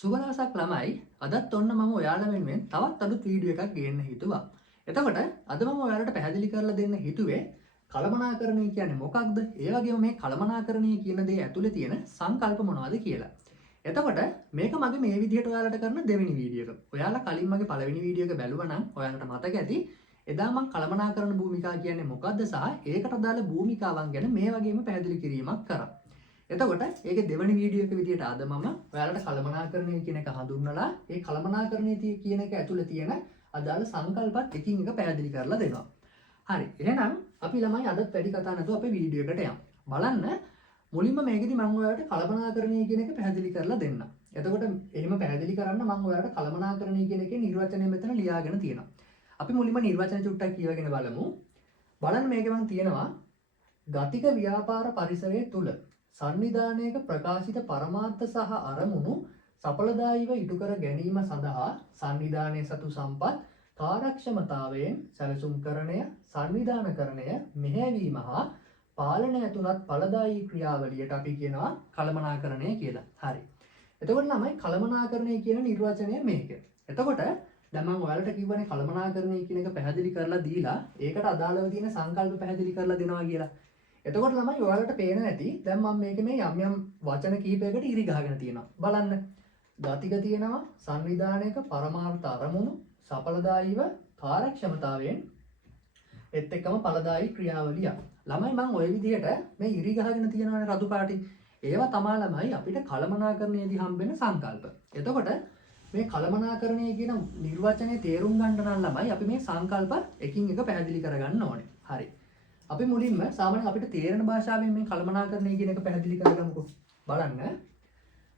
සුබ දවසක් ළමයි. අදත් ඔන්න මම ඔයාලා වෙනුවෙන් තවත් අලුත් වීඩියෝ එකක් ගේන්න හිතුවා. එතකොට අද මම ඔයාලට පැහැදිලි කරලා දෙන්න හිතුවේ කළමනාකරණය කියන්නේ මොකක්ද? ඒ වගේම මේ කළමනාකරණය කියන දේ ඇතුලේ තියෙන සංකල්ප මොනවද කියලා. එතකොට මේක මගේ මේ විදිහට ඔයාලට කරන දෙවෙනි වීඩියෝ එක. ඔයාලා කලින් මගේ පළවෙනි වීඩියෝ එක බැලුවා නම් ඔයාලට මතක ඇති. එදා මම කළමනාකරණ භූමිකා කියන්නේ මොකක්ද සහ ඒකට අදාළ භූමිකාවන් ගැන මේ වගේම පැහැදිලි කිරීමක් කරා. එතකොට ඒකේ දෙවෙනි වීඩියෝ එක විදිහට අද මම ඔයාලට කළමනාකරණය කියන එක හඳුන්වලා ඒ කළමනාකරණය කියන එක ඇතුළේ තියෙන අදාළ සංකල්පත් එකින් එක පැහැදිලි කරලා දෙනවා. හරි. එහෙනම් අපි ළමයි අදත් වැඩි කතා නැතුව අපේ වීඩියෝ එකට යමු. බලන්න මුලින්ම මේකෙදි මම ඔයාලට කළමනාකරණය කියන එක පැහැදිලි කරලා දෙන්නම්. එතකොට එහෙම පැහැදිලි කරන්න මම ඔයාලට කළමනාකරණය කියන එකේ නිර්වචනය මෙතන ලියාගෙන තියෙනවා. අපි මුලින්ම නිර්වචන චුට්ටක් කියවගෙන බලමු. බලන්න මේකේ මම තියෙනවා ගතික ව්‍යාපාර පරිසරයේ තුල සංවිධානයක ප්‍රකාශිත පරමාර්ථ සහ අරමුණු සඵලදායීව ඉටු කර ගැනීම සඳහා සංවිධානයේ සතු සම්පත් කාර්යක්ෂමතාවයෙන් සැලසුම්කරණය සංවිධානකරණය මෙහෙයවීම හා පාලනය ඇතුළත් ඵලදායී ක්‍රියාවලියට අපි කියනවා කළමනාකරණය කියලා. හරි. එතකොට ළමයි කළමනාකරණය කියන නිර්වචනය මේක. එතකොට දැන් මම ඔයාලට කිව්වනේ කළමනාකරණය කියන එක පැහැදිලි කරලා දීලා ඒකට අදාළව තියෙන සංකල්ප පැහැදිලි කරලා දෙනවා කියලා. එතකොට ළමයි ඔයාලට පේන ඇති දැන් මම මේකේ මේ යම් යම් වචන කිහිපයකට ඉරි ගහගෙන තියෙනවා. බලන්න. ගතික තියෙනවා සංවිධානයක පරමාර්ථ අරමුණු සඵලදායීව කාර්යක්ෂමතාවයෙන් ඒත් එක්කම ඵලදායී ක්‍රියාවලිය. ළමයි මම ওই විදිහට මේ ඉරි ගහගෙන තියෙනවානේ රතු පාටින්. ඒවා තමයි ළමයි අපිට කළමනාකරණයේදී හම්බෙන සංකල්ප. එතකොට මේ කළමනාකරණය කියන නිර්වචනයේ තේරුම් ගන්න නම් ළමයි අපි මේ සංකල්ප එකින් එක පැහැදිලි කරගන්න ඕනේ. හරි. අපි මුලින්ම සාමාන්‍යයෙන් අපිට තේරෙන භාෂාවෙන් මේ කළමනාකරණය කියන එක පැහැදිලි කරගමුකෝ. බලන්න.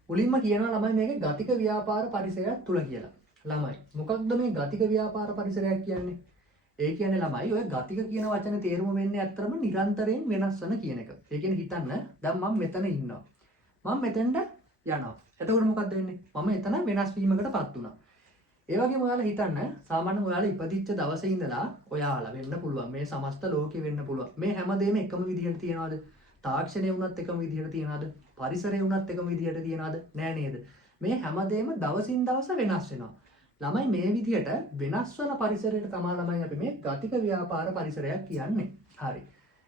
මුලින්ම කියනවා ළමයි මේකේ ගතික ව්‍යාපාර පරිසරයක් තුල කියලා. ළමයි මොකක්ද මේ ගතික ව්‍යාපාර පරිසරයක් කියන්නේ? ඒ කියන්නේ ළමයි ඔය ගතික කියන වචනේ තේරුම වෙන්නේ ඇත්තටම නිරන්තරයෙන් වෙනස් වෙන කියන එක. ඒ කියන්නේ හිතන්න දැන් මම මෙතන ඉන්නවා. මම මෙතෙන්ට යනවා. එතකොට මොකක්ද වෙන්නේ? මම එතන වෙනස් වීමකටපත් වුණා. ඒ වගේම ඔයාලා හිතන්න සාමාන්‍යයෙන් ඔයාලා ඉපදිච්ච දවසේ ඉඳලා ඔයාලා වෙන්න පුළුවන් මේ සමස්ත ලෝකෙ වෙන්න පුළුවන් මේ හැමදේම එකම විදිහට තියනවාද? තාක්ෂණය වුණත් එකම විදිහට තියනවාද? පරිසරය වුණත් එකම විදිහට තියනවාද? නෑ නේද? මේ හැමදේම දවසින් දවස වෙනස් වෙනවා. ළමයි මේ විදිහට වෙනස් වෙන පරිසරයට තමයි ළමයි අපි මේ ගතික ව්‍යාපාර පරිසරයක් කියන්නේ. හරි.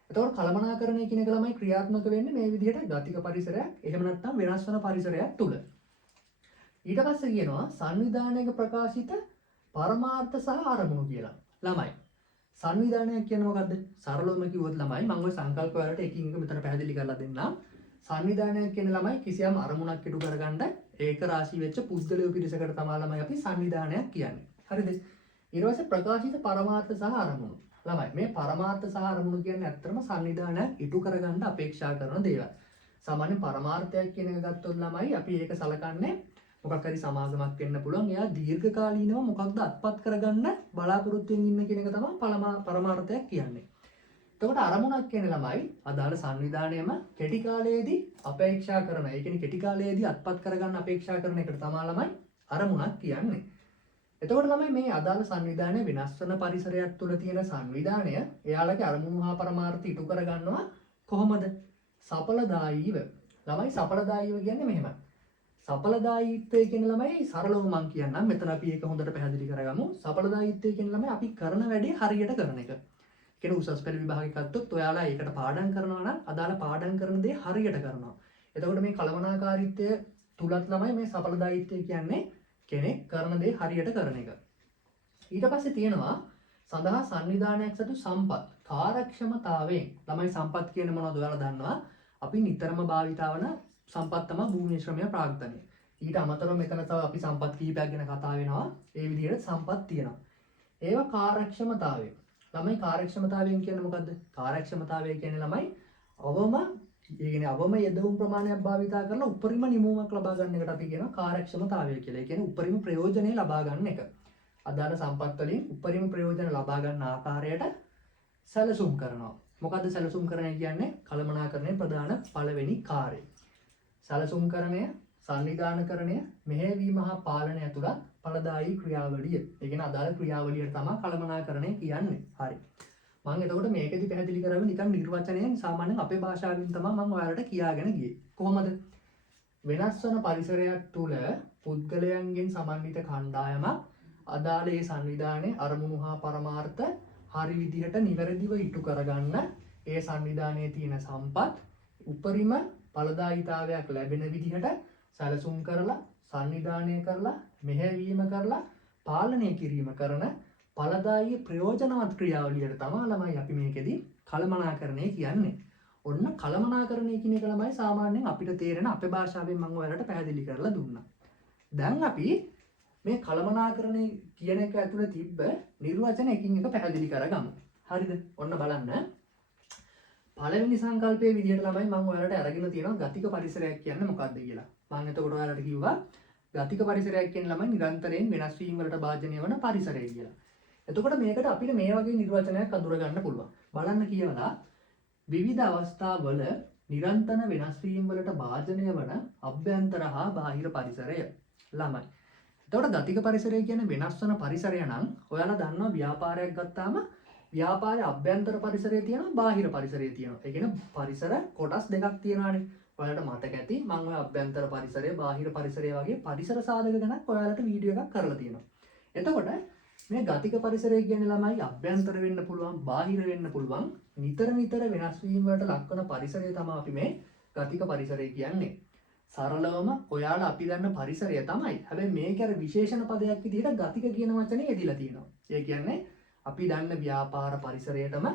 එතකොට කළමනාකරණය කියන එක ළමයි ක්‍රියාත්මක වෙන්නේ මේ විදිහට ගතික පරිසරයක් එහෙම නැත්නම් වෙනස් වෙන පරිසරයක් තුල. ඊට පස්සේ කියනවා සංවිධානයක ප්‍රකාශිත පරමාර්ථ සහ අරමුණු කියලා. ළමයි සංවිධානයක් කියන්නේ මොකද්ද? සරලවම කිව්වොත් ළමයි මම ওই සංකල්ප වලට එකින් එක මෙතන පැහැදිලි කරලා දෙන්නම්. සංවිධානයක් කියන්නේ ළමයි කිසියම් අරමුණක් ඉටු කරගන්න ඒක රාශී වෙච්ච පුද්ගලයෝ පිරිසකට තමයි ළමයි අපි සංවිධානයක් කියන්නේ. හරිද? ඊට පස්සේ ප්‍රකාශිත පරමාර්ථ සහ අරමුණු. ළමයි මේ පරමාර්ථ සහ අරමුණු කියන්නේ ඇත්තටම සංවිධානයක් ඉටු කරගන්න අපේක්ෂා කරන දේවල්. සාමාන්‍ය පරමාර්ථයක් කියන එක ගත්තොත් ළමයි අපි ඒක සලකන්නේ මොකක් හරි සමාගමක් වෙන්න පුළුවන්. එයා දීර්ඝකාලීනව මොකක්ද අත්පත් කරගන්න බලාපොරොත්තු වෙමින් ඉන්න කියන එක තමයි පරමාර්ථයක් කියන්නේ. එතකොට අරමුණක් කියන ළමයි අදාළ සංවිධානයම කෙටි කාලයේදී අපේක්ෂා කරන, ඒ කියන්නේ කෙටි කාලයේදී අත්පත් කරගන්න අපේක්ෂා කරන එකට තමයි ළමයි අරමුණක් කියන්නේ. එතකොට ළමයි මේ අදාළ සංවිධානය වෙනස් වෙන පරිසරයක් තුල තියෙන සංවිධානය එයාලගේ අරමුණු හා පරමාර්ථ ඉටු කරගන්නවා කොහොමද? සඵලදායීව. ළමයි සඵලදායීව කියන්නේ මෙහෙමයි. සඵලදායීත්වය කියන ළමයි සරලව මම කියන්නම්. මෙතන අපි ඒක හොඳට පැහැදිලි කරගමු. සඵලදායීත්වය කියන ළමයි අපි කරන වැඩේ හරියට කරන එක. කියන උසස් පෙළ විභාගයක් ගත්තොත් ඔයාලා ඒකට පාඩම් කරනවා නම් අදාළ පාඩම් කරන දේ හරියට කරනවා. එතකොට මේ කළමනාකාරීත්වය තුලත් ළමයි මේ සඵලදායීත්වය කියන්නේ කෙනෙක් කරන දේ හරියට කරන එක. ඊට පස්සේ තියෙනවා සඳහා සංවිධානයක් සතු සම්පත් කාර්යක්ෂමතාවයෙන්. ළමයි සම්පත් කියන මොනවද ඔයාලා දන්නවා? අපි නිතරම භාවිතා වන සම්පත් තමයි භූමි ශ්‍රමය ප්‍රාග්ධනය. ඊට අමතරව මෙතන තව අපි සම්පත් කීපයක් ගැන කතා වෙනවා. ඒ විදිහට සම්පත් තියෙනවා. ඒවා කාර්යක්ෂමතාවය. ළමයි කාර්යක්ෂමතාවයෙන් කියන්නේ මොකද්ද? කාර්යක්ෂමතාවය කියන්නේ ළමයි අවම යෙදවුම් ප්‍රමාණයක් භාවිතා කරලා උපරිම නිමවුමක් ලබා ගන්න එකට අපි කියනවා කාර්යක්ෂමතාවය කියලා. ඒ කියන්නේ උපරිම ප්‍රයෝජනෙ ලබා ගන්න එක. අදාළ සම්පත් වලින් උපරිම ප්‍රයෝජන ලබා ගන්න ආකාරයට සැලසුම් කරනවා. මොකද්ද සැලසුම් කරන්නේ කියන්නේ? කළමනාකරණයේ ප්‍රධාන පළවෙනි කාර්යය. සැලසුම්කරණය, සංවිධානකරණය, මෙහෙයවීම හා පාලනය ඇතුළත් ඵලදායී ක්‍රියාවලිය. ඒ කියන්නේ අදාළ ක්‍රියාවලියට තමයි කළමනාකරණය කියන්නේ. හරි. මම එතකොට මේකෙදි පැහැදිලි කරන්නේ නිකන් නිර්වචනයෙන් සාමාන්‍යයෙන් අපේ භාෂාවෙන් තමයි මම ඔයාලට කියාගෙන ගියේ. කොහොමද? වෙනස් වන පරිසරයක් තුළ පුද්ගලයන්ගෙන් සමන්විත කණ්ඩායමක් අදාළ ඒ සංවිධානයේ අරමුණු හා පරමාර්ථ හරි විදිහට නිවැරදිව ඉටු කරගන්න ඒ සංවිධානයේ තියෙන සම්පත් උපරිම ඵලදායීතාවයක් ලැබෙන විදිහට සැලසුම් කරලා සංවිධානය කරලා මෙහෙයවීම කරලා පාලනය කිරීම කරන ඵලදායී ප්‍රයෝජනවත් ක්‍රියාවලියට තමයි ළමයි අපි මේකෙදි කළමනාකරණය කියන්නේ. ඔන්න කළමනාකරණය කියන එක ළමයි සාමාන්‍යයෙන් අපිට තේරෙන අපේ භාෂාවෙන් මම ඔයාලට පැහැදිලි කරලා දුන්නා. දැන් අපි මේ කළමනාකරණය කියන එක ඇතුළේ තිබ්බ නිර්වචන එකින් එක පැහැදිලි කරගමු. හරිද? ඔන්න බලන්න. පළවෙනි සංකල්පයේ විදිහට ළමයි මම ඔයාලට අරගෙන තියෙනවා ගතික පරිසරයක් කියන්නේ මොකක්ද කියලා. මම එතකොට ඔයාලට කිව්වා ගතික පරිසරයක් කියන්නේ ළමයි නිරන්තරයෙන් වෙනස් වීම වලට භාජනය වන පරිසරය කියලා. එතකොට මේකට අපිට මේ වගේ නිර්වචනයක් අඳුර ගන්න පුළුවන්. බලන්න කියලා විවිධ අවස්ථාවල නිරන්තර වෙනස් වීම වලට භාජනය වන අභ්‍යන්තර හා බාහිර පරිසරය ළමයි. එතකොට ගතික පරිසරය කියන්නේ වෙනස් වන පරිසරය නම් ඔයාලා දන්නවා ව්‍යාපාරයක් ගත්තාම ව්‍යාපාරයේ අභ්‍යන්තර පරිසරය තියෙනවා බාහිර පරිසරය තියෙනවා. ඒ කියන්නේ පරිසර කොටස් දෙකක් තියෙනවානේ. ඔයාලට මතක ඇති මම ඔය අභ්‍යන්තර පරිසරය බාහිර පරිසරය වගේ පරිසර සාධක ගැනත් ඔයාලට වීඩියෝ එකක් කරලා තියෙනවා. එතකොට මේ ගතික පරිසරය කියන්නේ ළමයි අභ්‍යන්තර වෙන්න පුළුවන් බාහිර වෙන්න පුළුවන් නිතර වෙනස් වීම වලට ලක්වන පරිසරය තමයි අපි මේ ගතික පරිසරය කියන්නේ. සරලවම ඔයාලා අපි දන්න පරිසරය තමයි. හැබැයි මේක අර විශේෂණ පදයක් විදිහට ගතික කියන වචනේ යෙදিলা තියෙනවා. ඒ කියන්නේ අපි දන්න ව්‍යාපාර පරිසරයටම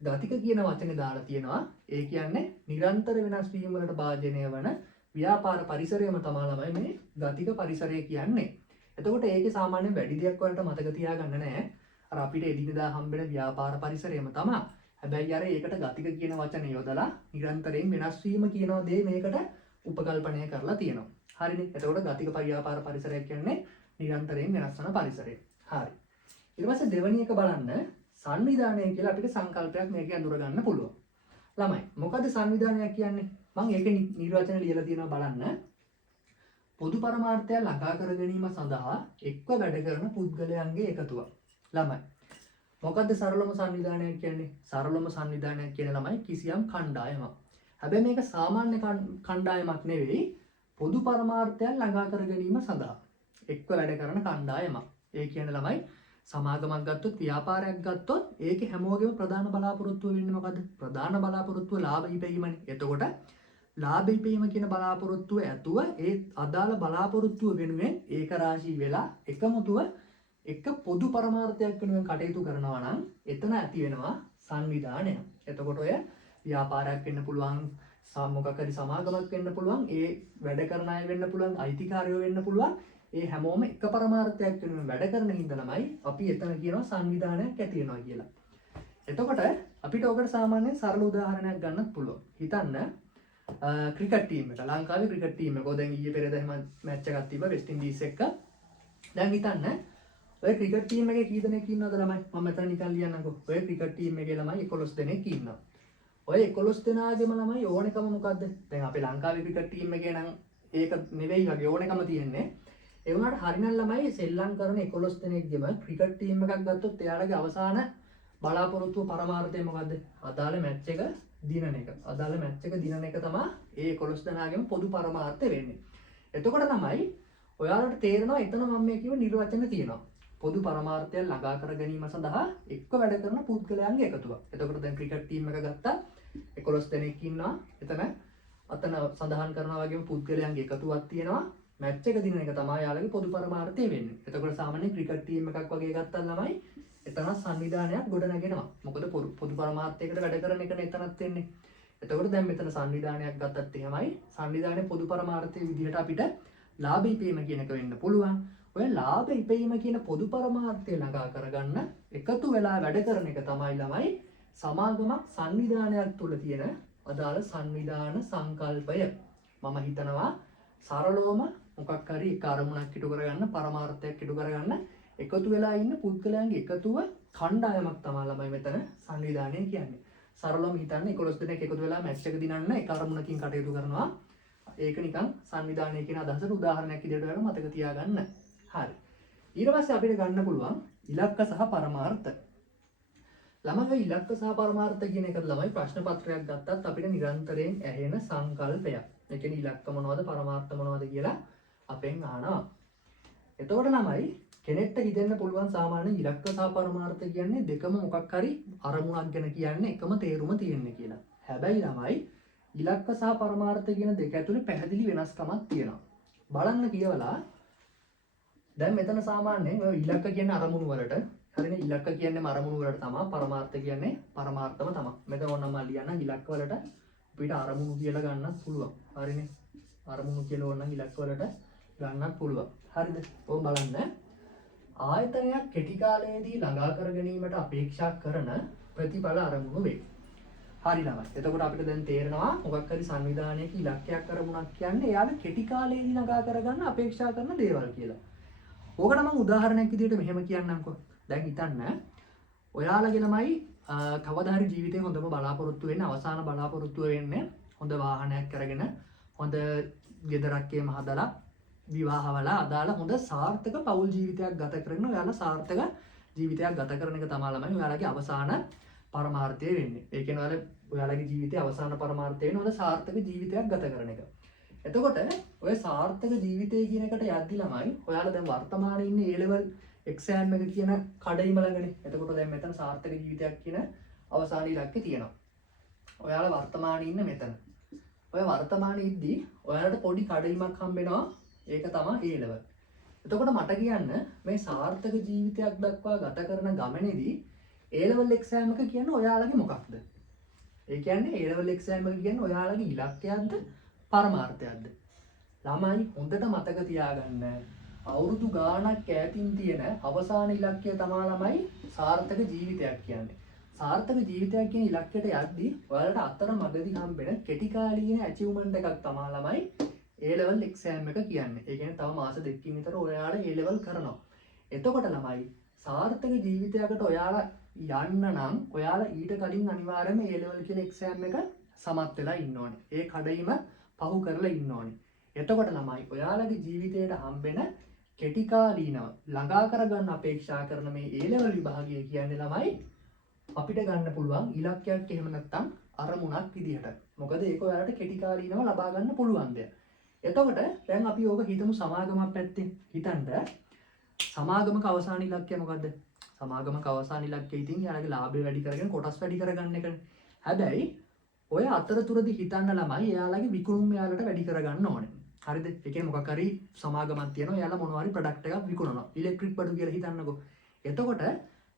ගතික කියන වචනේ දාලා තියෙනවා. ඒ කියන්නේ නිරන්තර වෙනස් වීම වලට භාජනය වන ව්‍යාපාර පරිසරයම තමයි ළමයි මේ ගතික පරිසරය කියන්නේ. එතකොට ඒකේ සාමාන්‍යයෙන් වැඩි දෙයක් වලට මතක තියාගන්න නෑ. අර අපිට එදිනෙදා හම්බෙන ව්‍යාපාර පරිසරයම තමයි. හැබැයි අර ඒකට ගතික කියන වචනේ යොදලා නිරන්තරයෙන් වෙනස් වීම කියන දේ මේකට උපකල්පනය කරලා තියෙනවා. හරිනේ. එතකොට ගතික ව්‍යාපාර පරිසරයක් කියන්නේ නිරන්තරයෙන් වෙනස් වන පරිසරය. හරි. ඊට පස්සේ දෙවෙනි එක බලන්න සංවිධානය කියලා අපිට සංකල්පයක් මේකේ අඳුර ගන්න පුළුවන්. ළමයි මොකද සංවිධානයක් කියන්නේ? මම ඒකේ නිර්වචන ලියලා තියෙනවා බලන්න. පොදු පරමාර්ථය ළඟා කර ගැනීම සඳහා එක්ව වැඩ කරන පුද්ගලයන්ගේ එකතුවක්. ළමයි මොකද්ද සරලම සංවිධානයක් කියන්නේ? සරලම සංවිධානයක් කියන ළමයි කිසියම් කණ්ඩායමක්. හැබැයි මේක සාමාන්‍ය කණ්ඩායමක් නෙවෙයි පොදු පරමාර්ථය ළඟා කර ගැනීම සඳහා එක්ව වැඩ කරන කණ්ඩායමක්. ඒ කියන්නේ ළමයි සමාගමක් ගත්තොත් ව්‍යාපාරයක් ගත්තොත් ඒකේ හැමෝගෙම ප්‍රධාන බලාපොරොත්තුව වෙන්නේ මොකද්ද? ප්‍රධාන බලාපොරොත්තුව ලාභ ඉපැයීමනේ. එතකොට ලාභ ඉපැයීම කියන බලාපොරොත්තුව ඇතුව ඒ අදාළ බලාපොරොත්තුව වෙනුවෙන් ඒක රාශී වෙලා එකමුතුව එක පොදු පරමාර්ථයක් වෙනුවෙන් කටයුතු කරනවා නම් එතන ඇති වෙනවා සංවිධානය. එතකොට ඔය ව්‍යාපාරයක් වෙන්න පුළුවන්, මොකක් හරි සමාගමක් වෙන්න පුළුවන්, ඒ වැඩ කරන අය වෙන්න පුළුවන්, අයිතිකාරයෝ වෙන්න පුළුවන්. ඒ හැමෝම එක පරමාර්ථයක් වෙනුවෙන් වැඩ කරන හින්දා ළමයි අපි එතන කියනවා සංවිධානයක් ඇති වෙනවා කියලා. එතකොට අපිට ඔකට සාමාන්‍යයෙන් සරල උදාහරණයක් ගන්නත් පුළුවන්. හිතන්න ක්‍රිකට් ටීම් එක ලංකාවේ ක්‍රිකට් ටීම් එක දැන් ඊයේ පෙරේද එහෙම මැච් එකක් තිබ්බා වෙස්ට් ඉන්ඩීස් එක්ක. දැන් හිතන්න ඔය ක්‍රිකට් ටීම් එකේ කී දෙනෙක් ඉන්නවද ළමයි? මම මෙතන නිකන් ලියන්නකෝ. ඔය ක්‍රිකට් ටීම් එකේ ළමයි 11 දෙනෙක් ඉන්නවා. ඔය 11 දෙනාගේම ළමයි ඕනෙකම මොකද්ද? දැන් අපේ ලංකාවේ ක්‍රිකට් ටීම් එකේ නම් ඒක නෙවෙයි වගේ ඕනෙකම තියෙන්නේ. ඒ වුණාට හරිනම් ළමයි සෙල්ලම් කරන 11 දෙනෙක්ගෙම ක්‍රිකට් ටීම් එකක් ගත්තොත් එයාලගේ අවසාන බලාපොරොත්තුව පරමාර්ථය මොකද්ද? අදාළ මැච් එක දිනන එක. අදාළ මැච් එක දිනන එක තමයි ඒ 11 දෙනාගේම පොදු පරමාර්ථය වෙන්නේ. එතකොට තමයි ඔයාලට තේරෙනවා එතන මම මේ කියව නිර්වචන තියෙනවා. පොදු පරමාර්ථය ළඟා කර ගැනීම සඳහා එක්ව වැඩ කරන පුද්ගලයන්ගේ එකතුවක්. එතකොට දැන් ක්‍රිකට් ටීම් එක ගත්තා 11 දෙනෙක් ඉන්නවා. අතන සඳහන් කරනවා වගේම පුද්ගලයන්ගේ එකතුවක් තියෙනවා. මැච් එක දිනන එක තමයි යාළුවගේ පොදු පරමාර්ථය වෙන්නේ. එතකොට සාමාන්‍ය ක්‍රිකට් ටීම් එකක් වගේ ගත්තා ළමයි එතන සංවිධානයක් ගොඩ නැගෙනවා. මොකද පොදු පරමාර්ථයකට වැඩ කරන එකනේ එතනත් වෙන්නේ. එතකොට දැන් මෙතන සංවිධානයක් ගත්තත් එහෙමයි සංවිධානයේ පොදු පරමාර්ථයේ විදිහට අපිට ලාභ ඉපීම කියන එක වෙන්න පුළුවන්. ඔය ලාභ ඉපීම කියන පොදු පරමාර්ථය ළඟා කරගන්න එකතු වෙලා වැඩ කරන එක තමයි ළමයි සමාගමක් සංවිධානයක් තුළ තියෙන අදාළ සංවිධාන සංකල්පය. මම හිතනවා සරලවම මොකක් හරි එක අරමුණක් ඉටු කරගන්න පරමාර්ථයක් ඉටු කරගන්න එකතු වෙලා ඉන්න පුද්ගලයන්ගේ එකතුව කණ්ඩායමක් තමයි ළමයි මෙතන සංවිධානය කියන්නේ. සරලවම හිතන්න 11 දෙනෙක් එකතු වෙලා මැච් එක දිනන්න එක අරමුණකින් කටයුතු කරනවා. ඒක නිකන් සංවිධානය කියන අදහසට උදාහරණයක් විදිහට ඔයාලා මතක තියාගන්න. හරි. ඊට පස්සේ අපිට ගන්න පුළුවන් ඉලක්ක සහ පරමාර්ථ. ළමයි ඉලක්ක සහ පරමාර්ථ කියන එකට ළමයි ප්‍රශ්න පත්‍රයක් ගත්තත් අපිට නිරන්තරයෙන් ඇහෙන සංකල්පයක්. ඒ කියන්නේ ඉලක්ක මොනවද පරමාර්ථ මොනවද කියලා අපෙන් අහනවා. එතකොට ළමයි කෙනෙක්ට හිතෙන්න පුළුවන් සාමාන්‍ය ඉලක්ක සහ පරමාර්ථ කියන්නේ දෙකම මොකක් හරි අරමුණක් ගැන කියන්නේ එකම තේරුම තියෙන්නේ කියලා. හැබැයි ළමයි ඉලක්ක සහ පරමාර්ථ කියන දෙක ඇතුලේ පැහැදිලි වෙනස්කමක් තියෙනවා. බලන්න කියවලා දැන් මෙතන සාමාන්‍යයෙන් ඔය ඉලක්ක කියන්නේ අරමුණු වලට හරිනේ ඉලක්ක කියන්නේ අරමුණු වලට තමයි පරමාර්ථ කියන්නේ පරමාර්ථම තමයි. මෙතන ඕනනම් මම ලියන්න ඉලක්ක වලට අපිට අරමුණු කියලා ගන්නත් පුළුවන්. හරිනේ. අරමුණු කියලා ඕනනම් ඉලක්ක වලට ගන්නත් පුළුවන්. හරිද? ඔව් බලන්න. ආයතනයක් කෙටි කාලයේදී ළඟා කර ගැනීමට අපේක්ෂා කරන ප්‍රතිඵල අරමුණු වේ. හරි ළමයි. එතකොට අපිට දැන් තේරෙනවා මොකක් හරි සංවිධානයක ඉලක්කයක් අරමුණක් කියන්නේ එයාලා කෙටි කාලයේදී ළඟා කරගන්න අපේක්ෂා කරන දේවල් කියලා. ඕකට මම උදාහරණයක් විදිහට මෙහෙම කියන්නම්කෝ. දැන් හිතන්න ඔයාලගේ ළමයි කවදා හරි ජීවිතේ හොඳම බලාපොරොත්තු වෙන්නේ අවසාන බලාපොරොත්තුව වෙන්නේ හොඳ වාහනයක් අරගෙන හොඳ ගෙදරක් එහෙම හදලා විවාහවලා අදාළ හොඳ සාර්ථක පෞල් ජීවිතයක් ගත කරගෙන ඔයාලා සාර්ථක ජීවිතයක් ගත කරන එක තමයි ළමයි ඔයාලගේ අවසාන පරමාර්ථය වෙන්නේ. ඒ කියන්නේ ඔයාලගේ ජීවිතයේ අවසාන පරමාර්ථය වෙන්නේ හොඳ සාර්ථක ජීවිතයක් ගත කරන එක. එතකොට ඔය සාර්ථක ජීවිතය කියන එකට යද්දි ළමයි ඔයාලා දැන් වර්තමානයේ ඉන්නේ A level exam එක කියන කඩයිම ළඟනේ. එතකොට දැන් මෙතන සාර්ථක ජීවිතයක් කියන අවසාන ඉලක්කය තියෙනවා. ඔයාලා වර්තමානයේ ඉන්න මෙතන. ඔය වර්තමානයේ ඉද්දී ඔයාලට පොඩි කඩයිමක් හම්බෙනවා. ඒක තමයි A level. එතකොට මට කියන්න මේ සාර්ථක ජීවිතයක් දක්වා ගත කරන ගමනේදී A level exam එක කියන්නේ ඔයාලගේ මොකක්ද? ඒ කියන්නේ A level exam එක කියන්නේ ඔයාලගේ ඉලක්කයක්ද පරමාර්ථයක්ද? ළමයි හොඳට මතක තියාගන්න අවුරුදු ගාණක් ඈතින් තියෙන අවසාන ඉලක්කය තමයි ළමයි සාර්ථක ජීවිතයක් කියන්නේ. සාර්ථක ජීවිතයක් කියන ඉලක්කයට යද්දී ඔයාලට අතර මගදී හම්බෙන කෙටි කාලීන achievement එකක් තමයි ළමයි A level exam එක කියන්නේ. ඒ කියන්නේ තව මාස දෙකකින් විතර ඔයාලා A level කරනවා. එතකොට ළමයි සාර්ථක ජීවිතයකට ඔයාලා යන්න නම් ඔයාලා ඊට කලින් අනිවාර්යයෙන්ම A level කියන exam එක සමත් වෙලා ඉන්න ඕනේ. ඒ කඩයිම පහු කරලා ඉන්න ඕනේ. එතකොට ළමයි ඔයාලගේ ජීවිතයට හම්බෙන කෙටි කාලීනව ළඟා කරගන්න අපේක්ෂා කරන මේ A level විභාගය කියන්නේ ළමයි අපිට ගන්න පුළුවන් ඉලක්කයක් එහෙම නැත්නම් අරමුණක් විදිහට. මොකද ඒක ඔයාලට කෙටි කාලීනව ලබා ගන්න පුළුවන් දෙයක්. එතකොට දැන් අපි ඕක හිතමු සමාගමක් පැත්තෙන්. හිතන්න සමාගමක අවසාන ඉලක්කය මොකද්ද? සමාගමක අවසාන ඉලක්කය ඉතින් යාලගේ ලාභය වැඩි කරගෙන කොටස් වැඩි කරගන්න එකනේ. හැබැයි ඔය අතරතුරදී හිතන්න ළමයි එයාලගේ විකුණුම් එයාලට වැඩි කරගන්න ඕනේ. හරිද? ඒ කියන්නේ මොකක් හරි සමාගමක් තියෙනවා එයාලා මොනවා හරි ප්‍රොඩක්ට් එකක් විකුණනවා. ඉලෙක්ට්‍රික් බඩු කියලා හිතන්නකෝ. එතකොට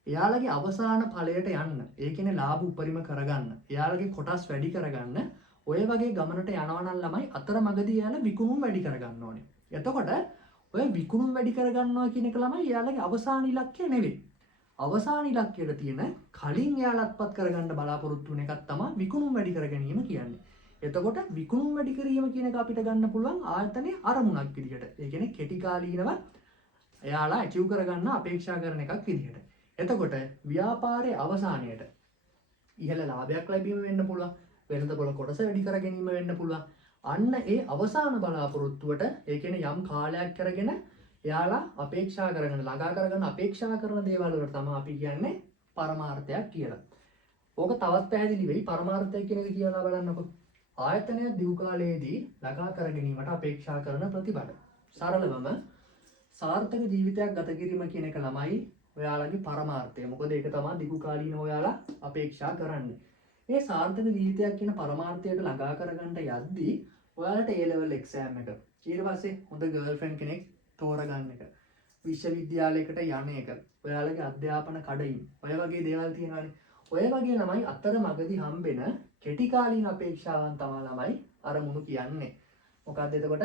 එයාලගේ අවසාන ඵලයට යන්න, ඒ කියන්නේ ලාභ උපරිම කරගන්න, එයාලගේ කොටස් වැඩි කරගන්න ඔය වගේ ගමනට යනවා නම් ළමයි අතරමඟදී එයාලා විකුණුම් වැඩි කරගන්න ඕනේ. එතකොට ඔය විකුණුම් වැඩි කරගන්නවා කියන එක ළමයි එයාලගේ අවසාන ඉලක්කය නෙවෙයි. අවසාන ඉලක්කයට තියෙන කලින් එයාලත්පත් කරගන්න බලාපොරොත්තු වෙන එකක් තමයි විකුණුම් වැඩි කර ගැනීම කියන්නේ. එතකොට විකුණුම් වැඩි කිරීම කියන එක අපිට ගන්න පුළුවන් ආයතනයේ අරමුණක් විදිහට. ඒ කියන්නේ කෙටි කාලීනව එයාලා achieve කරගන්න අපේක්ෂා කරන එකක් විදිහට. එතකොට ව්‍යාපාරයේ අවසානයේට ඉහළ ලාභයක් ලැබීම වෙන්න පුළුවන්. වෙළඳපොළ කොටස වැඩි කර ගැනීම වෙන්න පුළුවන්. අන්න ඒ අවසාන බලාපොරොත්තුවට ඒ කියන්නේ යම් කාලයක් කරගෙන එයාලා අපේක්ෂා කරගෙන ළඟා කරගන්න අපේක්ෂා කරන දේවල් වලට තමයි අපි කියන්නේ පරමාර්ථයක් කියලා. ඕක තවත් පැහැදිලි වෙයි පරමාර්ථය කියන එක කියලා බලන්නකො. ආයතනය දිගු කාලයේදී ළඟා කර ගැනීමට අපේක්ෂා කරන ප්‍රතිඵල. සරලවම සාර්ථක ජීවිතයක් ගත කිරීම කියන එක ළමයි ඔයාලගේ පරමාර්ථය. මොකද ඒක තමයි දිගු කාලීනව ඔයාලා අපේක්ෂා කරන්නේ. මේ සාර්ථක ජීවිතයක් කියන පරමාර්ථයට ළඟා කරගන්න යද්දී ඔයාලට A level exam එක ඊට පස්සේ හොඳ ගර්ල්ෆ්‍රෙන්ඩ් කෙනෙක් තෝරගන්න එක විශ්වවිද්‍යාලයකට යන එක ඔයාලගේ අධ්‍යාපන කඩයින් ඔය වගේ දේවල් තියෙනවානේ. ඔය වගේ ළමයි අතර මගදී හම්බෙන කෙටි කාලීන අපේක්ෂාවන් තමයි ළමයි අරමුණු කියන්නේ. මොකක්ද එතකොට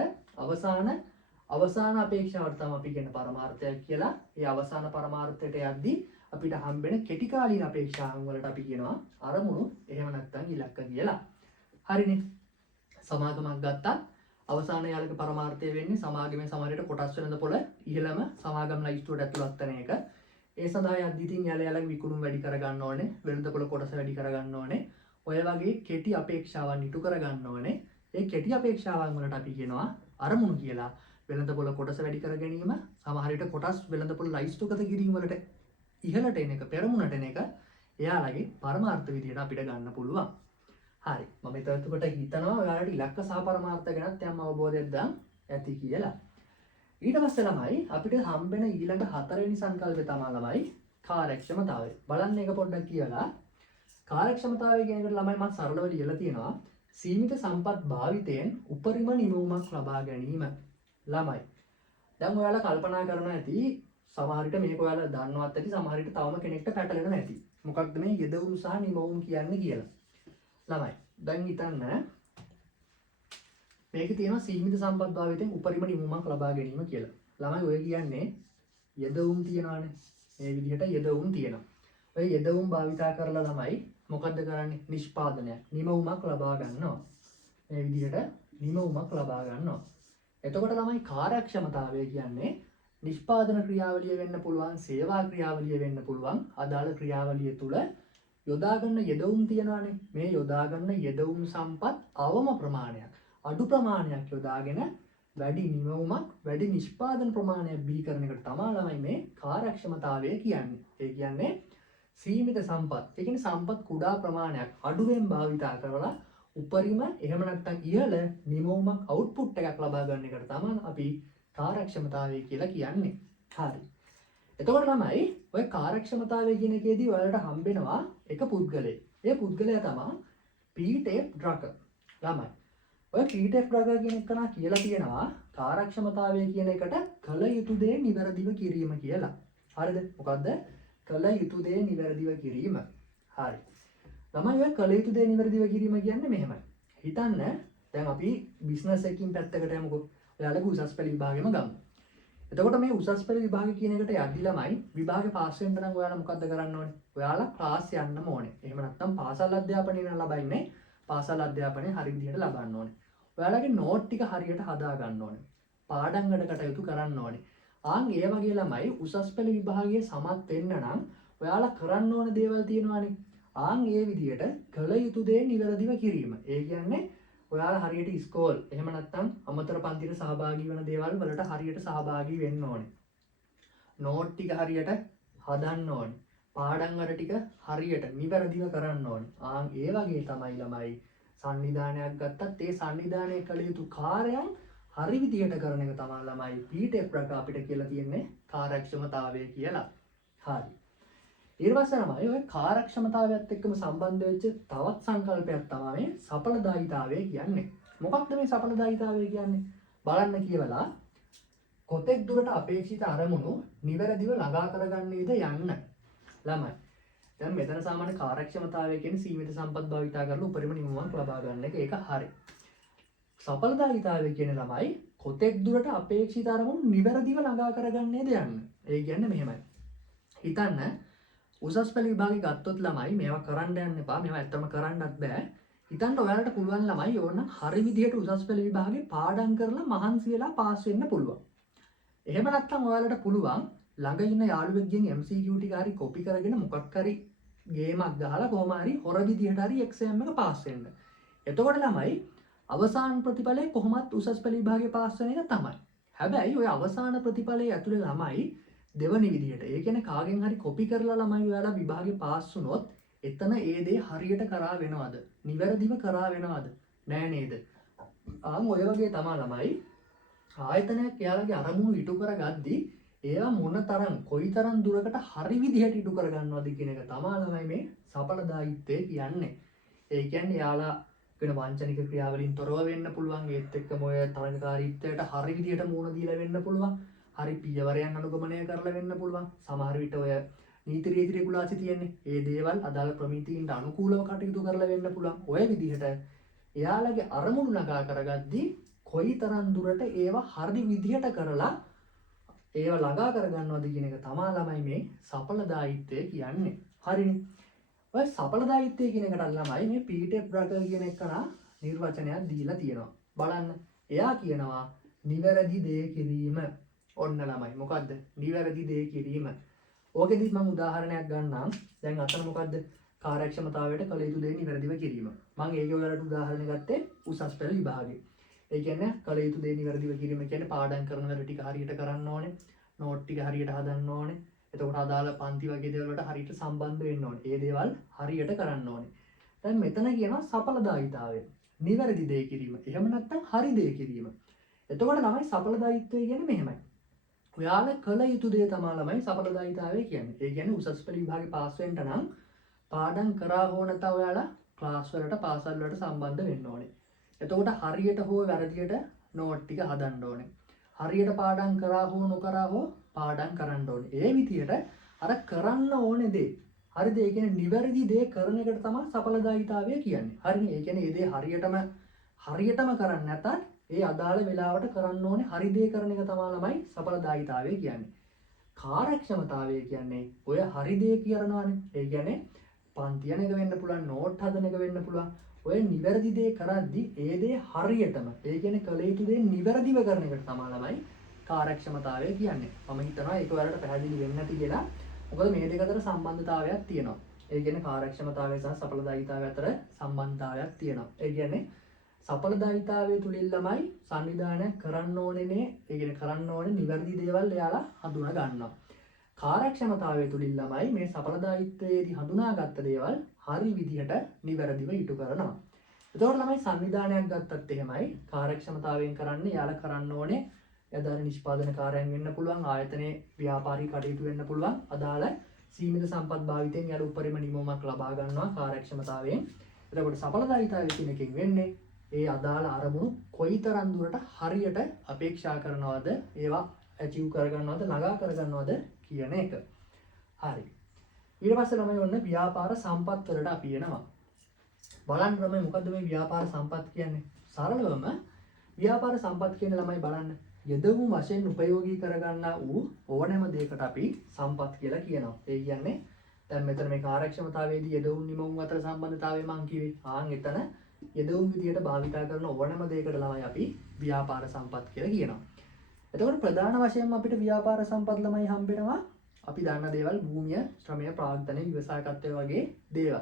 අවසාන අපේක්ෂාවට තමයි අපි කියන පරමාර්ථයක් කියලා. ඒ අවසාන පරමාර්ථයට යද්දී අපිට හම්බෙන කෙටි කාලීන අපේක්ෂාවන් වලට අපි කියනවා අරමුණු එහෙම නැත්නම් ඉලක්ක කියලා. හරිනේ. සමාගමක් ගත්තත් අවසාන යාලක පරමාර්ථය වෙන්නේ සමාගමේ සමහරට කොටස් වෙනදපොළ ඉහළම සමාගම් ලයිස්තුවට ඇතුළත් වෙන එක. ඒ සඳහා යද්දී ඉතින් යාලගේ විකුණුම් වැඩි කරගන්න ඕනේ, වෙළඳපොළ කොටස වැඩි කරගන්න ඕනේ. ඔය වගේ කෙටි අපේක්ෂාවන් ඉටු කරගන්න ඕනේ. ඒ කෙටි අපේක්ෂාවන් වලට අපි කියනවා අරමුණු කියලා. වෙළඳපොළ කොටස වැඩි කර ගැනීම, සමහර විට කොටස් වෙළඳපොළ ලයිස්තුගත කිරීම වලට ඉහළට එන එක, පෙරමුණට එන එක එයාලගේ පරමාර්ථ විදියට අපිට ගන්න පුළුවන්. හරි. මම එතකොට හිතනවා ඔයාලට ඉලක්ක සහ පරමාර්ථ ගැනත් යම් අවබෝධයක් දැන් ඇති කියලා. ඊට පස්සේ ළමයි අපිට හම්බෙන ඊළඟ හතරවෙනි සංකල්පය තමයි ළමයි කාර්යක්ෂමතාවය. බලන්න එක පොඩ්ඩක් කියලා. කාර්යක්ෂමතාවය කියන එකට ළමයි මම සරලව ලියලා තියෙනවා. සීමිත සම්පත් භාවිතයෙන් උපරිම නිමවුමක් ලබා ගැනීම. ළමයි. දැන් ඔයාලා කල්පනා කරනවා ඇති සමහර විට මේක ඔයාලා දන්නවත් ඇති සමහර විට තවම කෙනෙක්ට පැටලෙන්නේ නැති. මොකක්ද මේ යෙදවුම් සහ නිමවුම් කියන්නේ කියලා. ළමයි. දැන් හිතන්න මේකේ තියෙනවා සීමිත සම්පත් භාවිතයෙන් උපරිම නිමවුමක් ලබා ගැනීම කියලා. ළමයි ඔය කියන්නේ යෙදවුම් තියනවානේ. මේ විදිහට යෙදවුම් තියෙනවා. ඔය යෙදවුම් භාවිතා කරලා ළමයි මොකද්ද කරන්නේ? නිෂ්පාදනයක් නිමවුමක් ලබා ගන්නවා. මේ විදිහට නිමවුමක් ලබා ගන්නවා. එතකොට ළමයි කාර්යක්ෂමතාවය කියන්නේ නිෂ්පාදන ක්‍රියාවලිය වෙන්න පුළුවන්, සේවා ක්‍රියාවලිය වෙන්න පුළුවන්. අදාළ ක්‍රියාවලිය තුල යොදා ගන්න යෙදවුම් තියනවානේ. මේ යොදා ගන්න යෙදවුම් සම්පත් අවම ප්‍රමාණයක්, අඩු ප්‍රමාණයක් යොදාගෙන වැඩි නිමවුමක්, වැඩි නිෂ්පාදන ප්‍රමාණයක් බිහි කරන එකට තමයි ළමයි මේ කාර්යක්ෂමතාවය කියන්නේ. ඒ කියන්නේ සීමිත සම්පත්. ඒ කියන්නේ සම්පත් කුඩා ප්‍රමාණයක් අඩුවෙන් භාවිතා කරලා උපරිම එහෙම නැත්නම් ඉහළ නිමවුමක් අවුට්පුට් එකක් ලබා ගන්න එකට තමයි අපි කාර්යක්ෂමතාවය කියලා කියන්නේ. හරි. එතකොට තමයි ඔය කාර්යක්ෂමතාවය කියන එකේදී ඔයාලට හම්බෙනවා එක පුද්ගලයෙක්. ඒ පුද්ගලයා තමයි පීටර් ඩ්‍රකර්. ළමයි. ඔය පීටර් ඩ්‍රකර් කියන එකනා කියලා තියෙනවා කාර්යක්ෂමතාවය කියන එකට කල යුතු දේ නිවැරදිව කිරීම කියලා. හරිද? මොකද්ද? කල යුතු දේ නිවැරදිව කිරීම. හරි. ළමයි ඔය කල යුතු දේ නිවැරදිව කිරීම කියන්නේ මෙහෙමයි. හිතන්න දැන් අපි බිස්නස් එකකින් පැත්තකට යමුකෝ. ඔයාලගේ උසස් පෙළ විභාගෙම ගමු. එතකොට මේ උසස් පෙළ විභාග කියන එකට යද්දි ළමයි විභාගේ පාස් වෙන්න නම් ඔයාලා මොකද්ද කරන්න ඕනේ? ඔයාලා ක්ලාස් යන්නම ඕනේ. එහෙම නැත්නම් පාසල් අධ්‍යාපනය නම් ලබන්නේ පාසල් අධ්‍යාපනය හරි විදිහට ලබන්න ඕනේ. ඔයාලගේ නෝට් ටික හරියට හදා ගන්න ඕනේ. පාඩම් වල කටයුතු කරන්න ඕනේ. ආන් ඒ වගේ ළමයි උසස් පෙළ විභාගයේ සමත් වෙන්න නම් ඔයාලා කරන්න ඕන දේවල් තියෙනවානේ. ආන් ඒ විදිහට කළ යුතු දේ නිවැරදිව කිරීම. ඒ කියන්නේ ඔයාලා හරියට ඉස්කෝල් එහෙම නැත්නම් අමතර පන්තියට සහභාගී වෙන දේවල් වලට හරියට සහභාගී වෙන්න ඕනේ. නෝට් ටික හරියට හදන්න ඕනේ. පාඩම් වල ටික හරියට නිවැරදිව කරන්න ඕනේ. ආන් ඒ වගේ තමයි ළමයි සංවිධානයක් ගත්තත් ඒ සංවිධානයේ කළ යුතු කාර්යයන් හරි විදිහට කරන එක තමයි ළමයි පීටර් ඩ්‍රකර් අපිට කියලා තියෙන්නේ කාර්යක්ෂමතාවය කියලා. හරි. ඊට පස්සේ ළමයි ඔය කාර්යක්ෂමතාවයත් එක්කම සම්බන්ධ වෙච්ච තවත් සංකල්පයක් තමයි මේ සඵලදායීතාවය කියන්නේ. මොකක්ද මේ සඵලදායීතාවය කියන්නේ? බලන්න කියවලා කොතෙක් දුරට අපේක්ෂිත අරමුණු නිවැරදිව ළඟා කරගන්නේද යන්න. ළමයි. දැන් මෙතන සාමාන්‍ය කාර්යක්ෂමතාවය කියන්නේ සීමිත සම්පත් භාවිතා කරලා උපරිම නිමවුමක් ලබා ගන්න එක. ඒක හරි. සඵලදායීතාවය කියන්නේ ළමයි කොතෙක් දුරට අපේක්ෂිත අරමුණු නිවැරදිව ළඟා කරගන්නේද යන්න. ඒ කියන්නේ මෙහෙමයි. හිතන්න උසස් පෙළ විභාගේ ගත්තොත් ළමයි මේවා කරන්න යන්න එපා. මේවා ඇත්තම කරන්නත් බෑ. හිතන්න ඔයාලට පුළුවන් ළමයි ඕනනම් හරි විදිහට උසස් පෙළ විභාගේ පාඩම් කරලා මහන්සි වෙලා පාස් වෙන්න පුළුවන්. එහෙම නැත්නම් ඔයාලට පුළුවන් ළඟ ඉන්න යාළුවෙක්ගෙන් MCQ ටික හරි කොපි කරගෙන මොකක් හරි ගේමක් ගහලා කොහොම හරි හොර විදිහට හරි එක්සෑම් එක පාස් වෙන්න. එතකොට ළමයි අවසාන ප්‍රතිඵලය කොහොමත් උසස් පෙළ විභාගේ පාස් වෙන එක තමයි. හැබැයි ඔය අවසාන ප්‍රතිඵලයේ ඇතුලේ ළමයි දෙවනි විදිහට ඒ කියන්නේ කාගෙන් හරි කොපි කරලා ළමයි ඔයාලා විභාගේ පාස් වුණොත් එතන ඒ දේ හරියට කරා වෙනවද? නිවැරදිව කරා වෙනවද? නෑ නේද? ආන් ඔය වගේ තමයි ළමයි ආයතනයක් එයාලගේ අරමුණු ඉටු කරගද්දී ඒවා මොනතරම් කොයිතරම් දුරකට හරි විදිහට ඉටු කරගන්නවද කියන එක තමයි ළමයි මේ සඵලදායීත්වය කියන්නේ. ඒ කියන්නේ යාලා වෙන වංචනික ක්‍රියාවලින් තොරව වෙන්න පුළුවන්. ඒත් එක්කම ඔය තරඟකාරීත්වයට හරි විදිහට මුහුණ දීලා වෙන්න පුළුවන්. හරි පියවරයන් අනුගමනය කරලා වෙන්න පුළුවන්. සමහර විට ඔය නීති රීති රෙගුලාසි තියෙන්නේ. ඒ දේවල් අදාළ ප්‍රමිතීන්ට අනුකූලව කටයුතු කරලා වෙන්න පුළුවන්. ඔය විදිහට එයාලගේ අරමුණු නගා කරගද්දී කොයිතරම් දුරට ඒවා හරි විදිහට කරලා ඒවා ළඟා කරගන්නවද කියන එක තමයි ළමයි මේ සඵලදායීත්වය කියන්නේ. හරිනේ. ඔය සඵලදායීත්වය කියන එකට ළමයි මේ පීටර් ඩ්‍රකර් කියන එකනා නිර්වචනයක් දීලා තියෙනවා. බලන්න. එයා කියනවා නිවැරදි දේ කිරීම. ඔන්න ළමයි. මොකද්ද? නිවැරදි දේ කිරීම. ඕකෙදිත් මම උදාහරණයක් ගන්නම්. දැන් අතන මොකද්ද? කාර්යක්ෂමතාවයට කළ යුතු දේ නිවැරදිව කිරීම. මම ඒකේ ඔයාලට උදාහරණ ගත්තේ උසස් පෙළ විභාගේ. ඒ කියන්නේ කළ යුතු දේ නිවැරදිව කිරීම කියන්නේ පාඩම් කරන වැඩ ටික හරියට කරන්න ඕනේ. නෝට් ටික හරියට හදන්න ඕනේ. එතකොට අදාළ පන්ති වගේ දේවල් වලට හරියට සම්බන්ධ වෙන්න ඕනේ. ඒ දේවල් හරියට කරන්න ඕනේ. දැන් මෙතන කියනවා සඵලදායීතාවය. නිවැරදි දේ කිරීම. එහෙම නැත්නම් හරි දේ කිරීම. එතකොට ළමයි සඵලදායීත්වය කියන්නේ මෙහෙමයි. ඔයාලා කළ යුතු දේ තමයි ළමයි සඵලදායීතාවය කියන්නේ. ඒ කියන්නේ උසස් පෙළ විභාගේ පාස් වෙන්න නම් පාඩම් කරා හෝ නැත්නම් ඔයාලා ක්ලාස් වලට පාසල් වලට සම්බන්ධ වෙන්න ඕනේ. එතකොට හරියට හෝ වැරදියට නෝට් ටික හදන්න ඕනේ. හරියට පාඩම් කරා හෝ නොකරා හෝ පාඩම් කරන්න ඕනේ. ඒ විදියට අර කරන්න ඕනේ දේ හරිද? ඒ කියන්නේ නිවැරදි දේ කරන එකට තමයි සඵලදායීතාවය කියන්නේ. හරිනේ? ඒ කියන්නේ මේ දේ හරියටම කරන්නේ නැතත් ඒ අදාළ වෙලාවට කරන්න ඕනේ හරි දේ කරන එක තමයි ළමයි සඵලදායීතාවය කියන්නේ. කාර්යක්ෂමතාවය කියන්නේ ඔය හරි දේ කරනවානේ. ඒ කියන්නේ පන්ති යන එක වෙන්න පුළුවන්, නෝට් හදන එක වෙන්න පුළුවන්. ඔය නිවැරදි දේ කරද්දී ඒ දේ හරියටම ඒ කියන්නේ කළ යුතු දේ නිවැරදිව කරන එකට තමයි ළමයි කාර්යක්ෂමතාවය කියන්නේ. මම හිතනවා ඒක ඔයාලට පැහැදිලි වෙන්නේ නැති කියලා. මොකද මේ දෙක අතර සම්බන්ධතාවයක් තියෙනවා. ඒ කියන්නේ කාර්යක්ෂමතාවය සහ සඵලදායීතාවය අතර සම්බන්ධතාවයක් තියෙනවා. ඒ කියන්නේ සඵලදායීතාවය තුලින් ළමයි සංවිධානය කරන්න ඕනේ ඒ කියන්නේ කරන්න ඕනේ නිවැරදි දේවල් එයාලා හඳුනා ගන්නවා. කාර්යක්ෂමතාවය තුලින් ළමයි මේ සඵලදායීත්වයේදී හඳුනාගත්ත දේවල් හරි විදිහට නිවැරදිව ඉටු කරනවා. එතකොට ළමයි සංවිධානයක් ගත්තත් එහෙමයි කාර්යක්ෂමතාවයෙන් කරන්නේ එයාලා කරන්න ඕනේ යදාන නිෂ්පාදනකාරයන් වෙන්න පුළුවන්, ආයතනයේ ව්‍යාපාරික කටයුතු වෙන්න පුළුවන්, අදාළ සීමිත සම්පත් භාවිතයෙන් යාළ උපරිම නිමවුමක් ලබා ගන්නවා කාර්යක්ෂමතාවයෙන්. එතකොට සඵලදායීතාවය කියන එකෙන් වෙන්නේ ඒ අදාළ අරමුණු කොයිතරම් දුරට හරියට අපේක්ෂා කරනවද, ඒවා ඇචීව් කරගන්නවද, ළඟා කරගන්නවද කියන එක. හරි. ඊට පස්සේ ළමයි ඔන්න ව්‍යාපාර සම්පත් වලට අපි එනවා. බලන්න ළමයි මොකද්ද මේ ව්‍යාපාර සම්පත් කියන්නේ? සරලවම ව්‍යාපාර සම්පත් කියන ළමයි බලන්න යදවුම් වශයෙන් උපයෝගී කරගන්නා වූ ඕනෑම දෙයකට අපි සම්පත් කියලා කියනවා. ඒ කියන්නේ දැන් මෙතන මේ කාර්යක්ෂමතාවයේදී යදවුම් නිමවුම් අතර සම්බන්ධතාවය මම කිව්වේ. එතන යදවුම් විදියට භාවිතා කරන ඕනෑම දෙයකට ළමයි අපි ව්‍යාපාර සම්පත් කියලා කියනවා. එතකොට ප්‍රධාන වශයෙන්ම අපිට ව්‍යාපාර සම්පත් ළමයි හම්බෙනවා අපි දන්න දේවල් භූමිය, ශ්‍රමය, ප්‍රාග්ධනය, ව්‍යවසායකත්වය වගේ දේවල්.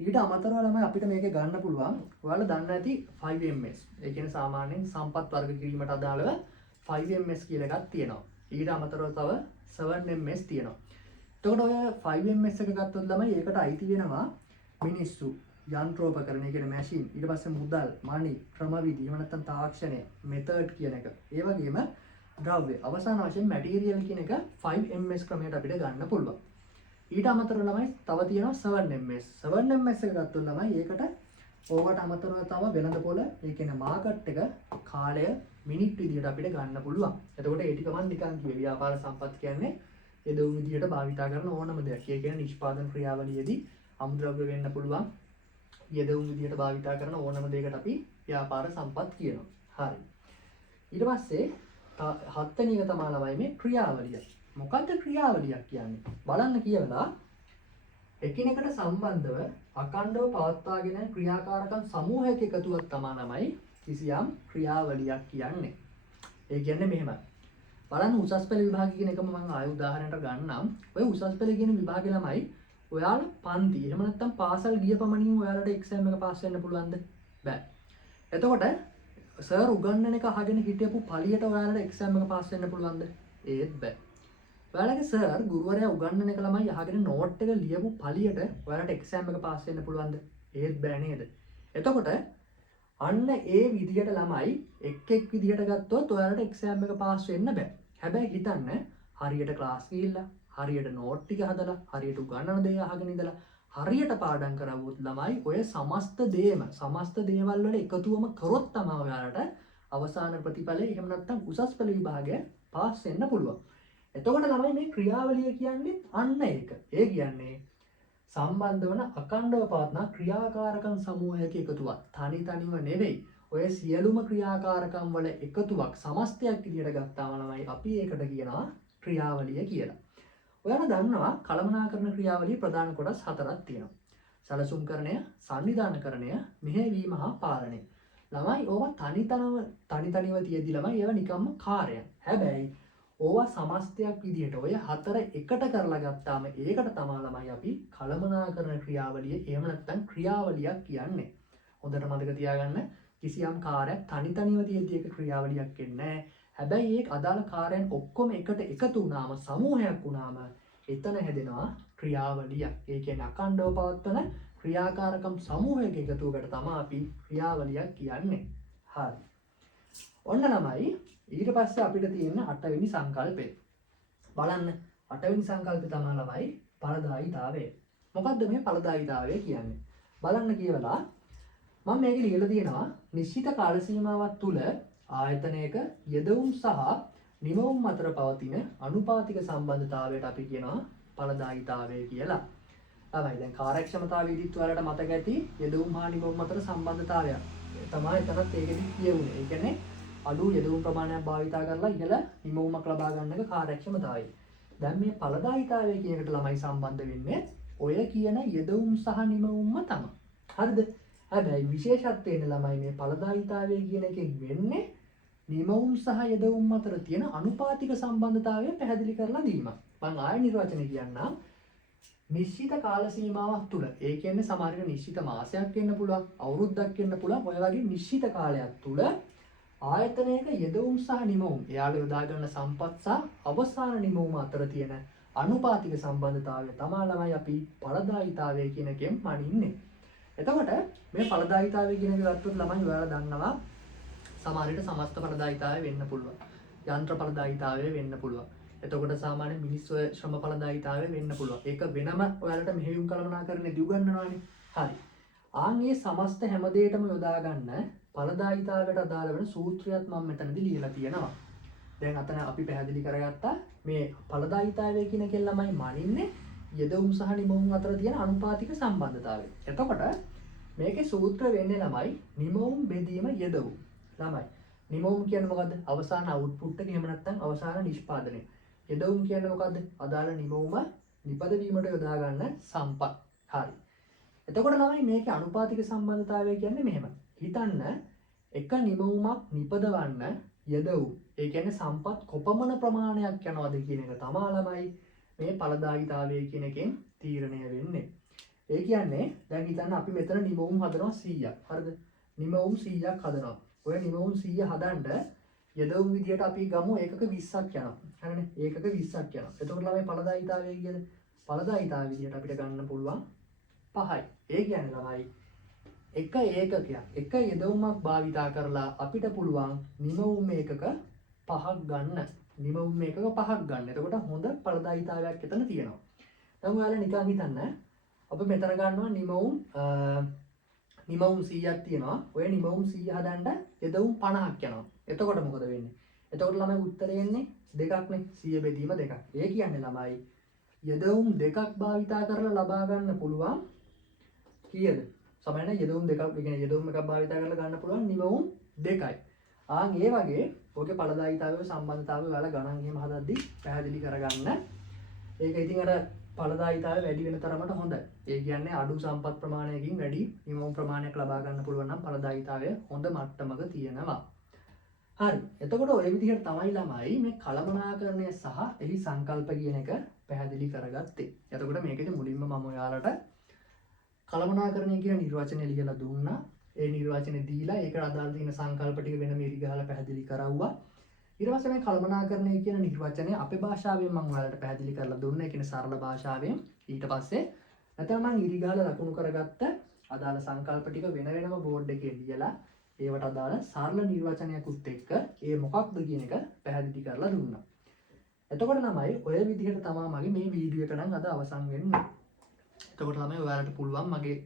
ඊට අමතරව ළමයි අපිට මේක ගන්න පුළුවන්. ඔයාලා දන්න ඇති 5MS. ඒ කියන්නේ සාමාන්‍යයෙන් සම්පත් වර්ග කිරීමට අදාළව 5MS කියලා එකක් තියෙනවා. ඊට අමතරව තව 7MS තියෙනවා. එතකොට ඔය 5MS එක ගත්තොත් ළමයි ඒකට අයිති වෙනවා මිනිස්සු, යන්ත්‍රෝපකරණ, ඒ කියන්නේ මැෂින්, ඊට පස්සේ මුදල්, මනි, ක්‍රමවිධි, එහෙම නැත්නම් තාක්ෂණය, මෙතඩ් කියන එක. ඒ වගේම ද්‍රව්‍ය, අවසාන වශයෙන් මැටීරියල් කියන එක 5MS ක්‍රමයට අපිට ගන්න පුළුවන්. ඊට අමතරව ළමයි තව තියෙනවා 7MS. 7MS එක ගත්තොත් ළමයි ඒකට ඕවට අමතරව තව වෙළඳපොළ, ඒ කියන්නේ මාකට් එක, කාලය, මිනිත් විදියට අපිට ගන්න පුළුවන්. එතකොට ඒ ටික මම නිකන් කිව්වේ ව්‍යාපාර සම්පත් කියන්නේ යදවුම් විදියට භාවිතා කරන ඕනම දෙයක්. ඒ කියන්නේ නිෂ්පාදන ක්‍රියාවලියේදී අමුද්‍රව්‍ය වෙන්න පුළුවන්. යදවුම් විදියට භාවිතා කරන ඕනම දෙයකට අපි ව්‍යාපාර සම්පත් කියනවා. හරි. ඊට පස්සේ හත්වෙනි එක තමයි ළමයි මේ ක්‍රියාවලිය. මොකද්ද ක්‍රියාවලියක් කියන්නේ? බලන්න කියලා එකිනෙකට සම්බන්ධව අඛණ්ඩව පවත්වාගෙන යන ක්‍රියාකාරකම් සමූහයක එකතුවක් තමයි ළමයි කිසියම් ක්‍රියාවලියක් කියන්නේ. ඒ කියන්නේ මෙහෙමයි. බලන්න උසස් පෙළ විභාගය කියන එකම මම ආයෙ උදාහරණයක් ගන්නම්. ඔය උසස් පෙළ කියන විභාගේ ළමයි ඔයාලා පන්ති එහෙම නැත්නම් පාසල් ගිය පමණින් ඔයාලට එක්සෑම් එක පාස් වෙන්න පුළුවන්ද? බෑ. එතකොට සර් උගන්වන එක අහගෙන හිටියපු පළියට ඔයාලට එක්සෑම් එක පාස් වෙන්න පුළුවන්ද? ඒත් බෑ. ඔයාලගේ සර් ගුරුවරයා උගන්වන එක ළමයි අහගෙන නෝට් එක ලියපු පළියට ඔයාලට එක්සෑම් එක පාස් වෙන්න පුළුවන්ද? ඒත් බෑ නේද? එතකොට අන්න ඒ විදියට ළමයි එක් විදියට ගත්තොත් ඔයාලට එක්සෑම් එක පාස් වෙන්න බෑ. හැබැයි හිතන්න හරියට ක්ලාස් ගිහිල්ලා, හරියට නෝට් ටික හදලා, හරියට උගන්වන දේ අහගෙන ඉඳලා හරියට පාඩම් කරවුවොත් ළමයි ඔය සමස්ත දේවල් වල එකතුවම කරොත් තමයි ඔයාලට අවසාන ප්‍රතිඵලය එහෙම නැත්නම් උසස් පෙළ විභාගය පාස් වෙන්න පුළුවන්. එතකොට ළමයි මේ ක්‍රියාවලිය කියන්නේ අන්න ඒක. ඒ කියන්නේ සම්බන්ධ වන අඛණ්ඩව පවත්නා ක්‍රියාකාරකම් සමූහයක එකතුවක්. තනිව නෙවෙයි. ඔය සියලුම ක්‍රියාකාරකම් වල එකතුවක් සමස්තයක් විදියට ගත්තාම ළමයි අපි ඒකට කියනවා ක්‍රියාවලිය කියලා. ඔයාලා දන්නවා කළමනාකරන ක්‍රියාවලිය ප්‍රධාන කොටස් 4ක් තියෙනවා. සැලසුම්කරණය, සංවිධානකරණය, මෙහෙයවීම හා පාලනය. ළමයි ඕවා තනිතනිව තියෙද්දි ළමයි ඒවා නිකම්ම කාර්යයක්. හැබැයි ඕවා සමස්තයක් විදිහට ඔය 4 එකට කරලා ගත්තාම ඒකට තමයි ළමයි අපි කළමනාකරන ක්‍රියාවලිය එහෙම නැත්නම් ක්‍රියාවලියක් කියන්නේ. හොඳට මතක තියාගන්න කිසියම් කාර්යයක් තනිතනිව තියෙද්දි ඒක ක්‍රියාවලියක් වෙන්නේ නැහැ. හැබැයි ඒ අදාළ කාර්යයන් ඔක්කොම එකට එකතු වුණාම සමූහයක් වුණාම එතන හැදෙනවා ක්‍රියාවලියක්. ඒ කියන්නේ අඛණ්ඩව පවත්වන ක්‍රියාකාරකම් සමූහයක එකතුවකට තමයි අපි ක්‍රියාවලියක් කියන්නේ. හරි. ඔන්න ළමයි ඊට පස්සේ අපිට තියෙන 8 වෙනි සංකල්පය. බලන්න 8 වෙනි සංකල්පය තමයි ළමයි ඵලදායීතාවය. මොකද්ද මේ ඵලදායීතාවය කියන්නේ? බලන්න කියලා මම මේක ලියලා තියෙනවා නිශ්චිත කාල සීමාවක් තුල ආයතනයක යෙදවුම් සහ නිමවුම් අතර පවතින අනුපාතික සම්බන්ධතාවයට අපි කියනවා ඵලදායීතාවය කියලා. තමයි දැන් කාර්යක්ෂමතාවයේදීත් ඔයාලට මතක ඇති යෙදවුම් හා නිමවුම් අතර සම්බන්ධතාවයක්. තමයි එතනත් ඒකෙදි කියුනේ. ඒ කියන්නේ අඩු යෙදවුම් ප්‍රමාණයක් භාවිතා කරලා ඉහළ නිමවුමක් ලබා ගන්නක කාර්යක්ෂමතාවය. දැන් මේ ඵලදායීතාවය කියන එකට ළමයි සම්බන්ධ වෙන්නේ ඔය කියන යෙදවුම් සහ නිමවුම්ම තමයි. හරිද? හැබැයි විශේෂත්වයෙන් ළමයි මේ ඵලදායීතාවය කියන එකෙන් වෙන්නේ නිමවුම් සහ යෙදවුම් අතර තියෙන අනුපාතික සම්බන්ධතාවය පැහැදිලි කරලා දීමක්. මම ආයෙ නිර්වචනය කියන්නම්. නිශ්චිත කාල සීමාවක් තුල ඒ කියන්නේ සමහරවිට නිශ්චිත මාසයක් වෙන්න පුළුවන්, අවුරුද්දක් වෙන්න පුළුවන්. ඔය වගේ නිශ්චිත කාලයක් තුල ආයතනයක යෙදවුම් සහ නිමවුම් එයාලා යොදා ගන්න සම්පත් සහ අවසාන නිමවුම අතර තියෙන අනුපාතික සම්බන්ධතාවය තමයි ළමයි අපි ඵලදායීතාවය කියන එකෙන් මනින්නේ. එතකොට මේ ඵලදායීතාවය කියන එක ගත්තොත් ළමයි ඔයාලා දන්නවා සමහර විට සමස්ත ඵලදායීතාවය වෙන්න පුළුවන්. යන්ත්‍ර ඵලදායීතාවය වෙන්න පුළුවන්. එතකොට සාමාන්‍ය මිනිස් ශ්‍රම ඵලදායීතාවය වෙන්න පුළුවන්. ඒක වෙනම ඔයාලට මෙහෙයුම් කළමනාකරණයේදී උගන්වනවානේ. හරි. ආන්ගේ සමස්ත හැම දෙයකම යොදා ගන්න ඵලදායීතාවයට අදාළ වෙන සූත්‍රයක් මම මෙතනදී ලියලා තියෙනවා. දැන් අතන අපි පැහැදිලි කරගත්තා මේ ඵලදායීතාවය කියන එකෙන් ළමයි මනින්නේ යෙදවුම් සහ නිමවුම් අතර තියෙන අනුපාතික සම්බන්ධතාවය. එතකොට මේකේ සූත්‍ර වෙන්නේ ළමයි නිමවුම් බෙදීම යෙදවුම්. ළමයි නිමවුම් කියන්නේ මොකද්ද? අවසාන අවුට්පුට් එක එහෙම නැත්නම් අවසාන නිෂ්පාදනය. යෙදවුම් කියන්නේ මොකද්ද? අදාළ නිමවුම නිපදවීමට යොදා ගන්න සම්පත්. හරි. එතකොට ළමයි මේකේ අනුපාතික සම්බන්ධතාවය කියන්නේ මෙහෙම. හිතන්න එක නිමවුමක් නිපදවන්න යෙදවුම්. ඒ කියන්නේ සම්පත් කොපමණ ප්‍රමාණයක් යනවද කියන එක තමයි ළමයි මේ ඵලදායීතාවය කියන එකෙන් තීරණය වෙන්නේ. ඒ කියන්නේ දැන් හිතන්න අපි මෙතන නිමවුම් හදනවා 100ක්. හරිද? නිමවුම් 100ක් හදනවා. ඔය නිමවුම් 100 හදන්න යෙදවුම් විදියට අපි ගමු ඒකක 20ක් යනවා. හරිනේ? ඒකක 20ක් යනවා. එතකොට ළමයි ඵලදායීතාවය කියන්නේ ඵලදායීතාවය විදියට අපිට ගන්න පුළුවන් 5යි. ඒ කියන්නේ ළමයි එක ඒකකයක් එක යෙදවුමක් භාවිතා කරලා අපිට පුළුවන් නිමවුම් ඒකක 5ක් ගන්න. නිමවුම් ඒකක 5ක් ගන්න. එතකොට හොඳ ඵලදායීතාවයක් එතන තියෙනවා. දැන් ඔයාලා නිකන් හිතන්න අපි මෙතන ගන්නවා නිමවුම් 100ක් තියෙනවා. ඔය නිමවුම් 100 හදන්න යෙදවුම් 50ක් යනවා. එතකොට මොකද වෙන්නේ? එතකොට ළමයි උත්තරේ එන්නේ දෙකක්නේ. 100 බෙදීම දෙකක්. ඒ කියන්නේ ළමයි යෙදවුම් දෙකක් භාවිතා කරලා ලබා ගන්න පුළුවන් කීයද? සමහරවිට යෙදවුම් දෙකක්, ඒ කියන්නේ යෙදවුම් එකක් භාවිතා කරලා ගන්න පුළුවන් නිමවුම් දෙකයි. ඒ වගේ ඔකේ ඵලදායීතාවයේ සම්බන්ධතාවය ඔයාලා ගණන් එහෙම හදද්දි පැහැදිලි කරගන්න. ඒක ඉතින් අර ඵලදායීතාවය වැඩි වෙන තරමට හොඳයි. ඒ කියන්නේ අඩු සම්පත් ප්‍රමාණයකින් වැඩි නිමවුම් ප්‍රමාණයක් ලබා ගන්න පුළුවන් නම් ඵලදායීතාවය හොඳ මට්ටමක තියෙනවා. හරි. එතකොට ඔය විදිහට තමයි ළමයි මේ කළමනාකරණය සහ එහි සංකල්ප කියන එක පැහැදිලි කරගත්තේ. එතකොට මේකෙදි මුලින්ම මම ඔයාලට කළමනාකරණය කියන නිර්වචනය ලියලා දුන්නා. ඒ නිර්වචනය දීලා ඒකට අදාළ තියෙන සංකල්ප ටික වෙන මෙරි ගහලා පැහැදිලි කරවුවා. ඊට පස්සේ මේ කළමනාකරණය කියන නිර්වචනය අපේ භාෂාවෙන් මම ඔයාලට පැහැදිලි කරලා දුන්නා. ඒ කියන්නේ සරල භාෂාවෙන්. ඊට පස්සේ නැත්නම් මම ඉරි ගහලා ලකුණු කරගත්ත අදාළ සංකල්ප ටික වෙන වෙනම බෝඩ් එකේ ලියලා ඒවට අදාළ සරල නිර්වචනයකුත් එක්ක ඒ මොකක්ද කියන එක පැහැදිලි කරලා දුන්නා. එතකොට තමයි ඔය විදිහට තමයි මගේ මේ වීඩියෝ එක නම් අද අවසන් වෙන්නේ. එතකොට තමයි ඔයාලට පුළුවන් මගේ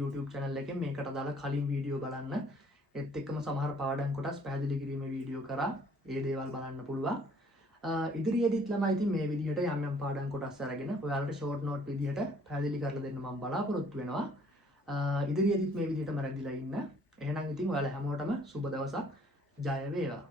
YouTube channel එකෙන් මේකට අදාළ කලින් වීඩියෝ බලන්න. ඒත් එක්කම සමහර පාඩම් කොටස් පැහැදිලි කිරීමේ වීඩියෝ කරා ඒ දේවල් බලන්න පුළුවන්. ඉදිරියේදීත් ළමයි ඉතින් මේ විදිහට යම් යම් පාඩම් කොටස් අරගෙන ඔයාලට ෂෝට් නෝට් විදිහට පැහැදිලි කරලා දෙන්න මම බලාපොරොත්තු වෙනවා. ඉදිරියේදීත් මේ විදිහටම රැඳිලා ඉන්න. එහෙනම් ඉතින් ඔයාලා හැමෝටම සුබ දවසක්. ජය වේවා.